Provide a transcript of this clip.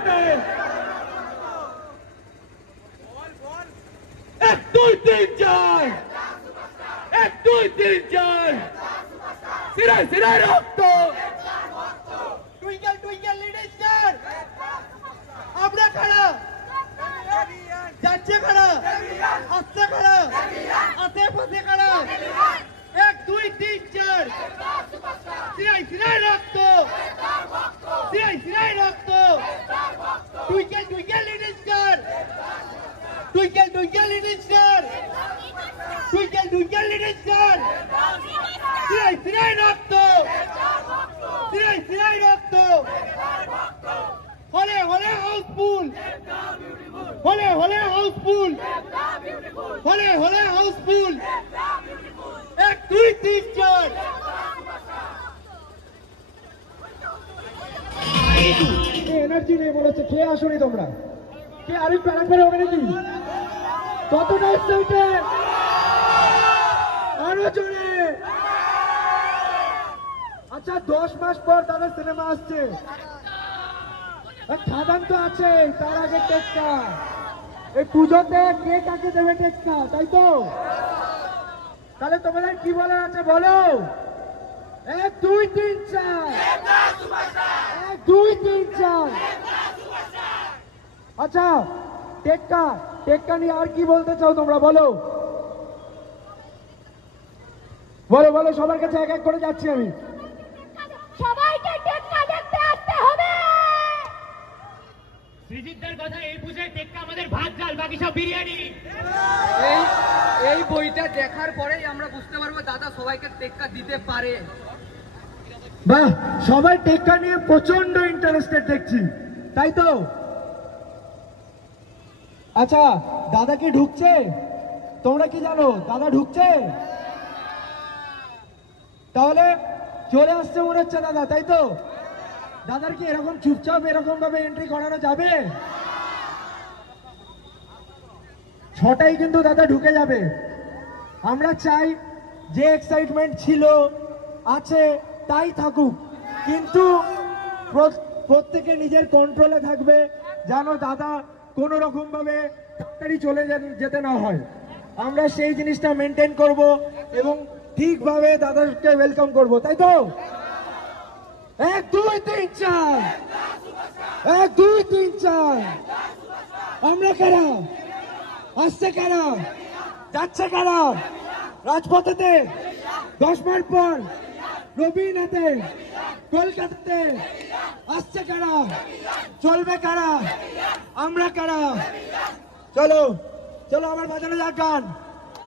হাতে 1 2 3 4 1 2 3 4 সিরাই সিরাই রক্ত টুইঙ্কেল টুইঙ্কেল লিটল স্টার আমরা খাড়া যাচ্ছে খাড়া আসছে খাড়া আসে পাশে খাড়া 1 2 3 4 সিরাই সিরাই রক্ত সিরাই সিরাই রক্ত twinkle twinkle little star twinkle twinkle little star twinkle twinkle little star সিরাই সিরাই রক্ত সিরাই সিরাই রক্ত হলে হলে হাউসফুল হলে হলে হাউসফুল হলে হলে হাউসফুল 1 2 3 4 এনার্জি নেই মনে হচ্ছে, খেয়ে আসুনি তোমরা, কে আরেকটু আরেকবার হবে নাকি? কতটা এক্সাইটেড, আরো জোরে। আচ্ছা 10 মাস পর তাদের সিনেমা আসছে, খাদান তো আছে, তার আগে টেক্কা, এই পুজোতে কে কাকে দেবে টেক্কা, তাই তো? তাহলে তোমাদের কি বলার আছে বলো? 1 2 3 4 1 2 3 4। আচ্ছা টেক্কা টেক্কা নিয়ে আর কি বলতে চাও তোমরা বলো বলো বলো, সবার কাছে এক এক করে যাচ্ছি আমি। সবাইকে টেক্কা দেখতে আসতে হবে। সৃজিতদের কথা এই পূজায় টেক্কা আমাদের ভাত ডাল, বাকি সব বিরিয়ানি। এই বইটা দেখার পরেই আমরা বুঝতে পারবো দাদা সবাইকে টেক্কা দিতে পারে। বাহ, সবাই টেক্কা নিয়ে প্রচন্ড ইন্টারেস্টেড দেখছি, তাই তো? আচ্ছা দাদা কি ঢুকছে? তোমরা কি জানো দাদা ঢুকছে? তাহলে চলে আসছে মনে হচ্ছে দাদা, তাই তো? দাদার কি এরকম চুপচাপ এরকম ভাবে এন্ট্রি করানো যাবে? 6টায় কিন্তু দাদা ঢুকে যাবে। আমরা চাই যে এক্সাইটমেন্ট ছিল আছে তাই থাকুক, কিন্তু প্রত্যেকে নিজের কন্ট্রোলে থাকবে, যেন দাদা কোনো রকম ভাবে তাড়াতাড়ি চলে যেতে না হয়। আমরা সেই জিনিসটা মেনটেন করব এবং ঠিকভাবে দাদাকে ওয়েলকাম করব, তাই তো? 1 2 3 4 1 2 3 4। আমরা কারা, আসছে কারা, যাচ্ছে কারা, রাজপথেতে 10 মাস পর রবীন্দ্রনাথে কলকাতাতে আসছে কারা, চলবে কারা, আমরা কারা। চলো চলো আমার বাজানো যাক গান।